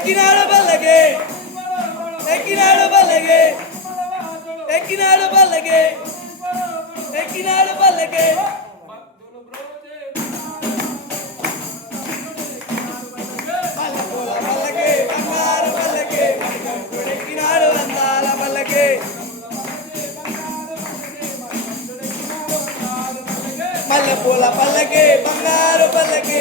ఎక్కినాడు పల్లకి ఎక్కినాడు పల్లకి ఎక్కినాడు పల్లకి ఎక్కినాడు పల్లకి పల్లకి బంగారు పల్లకి ఎక్కినాడు అందాల పల్లకి మల్లెపూల పల్లకి బంగారు పల్లకి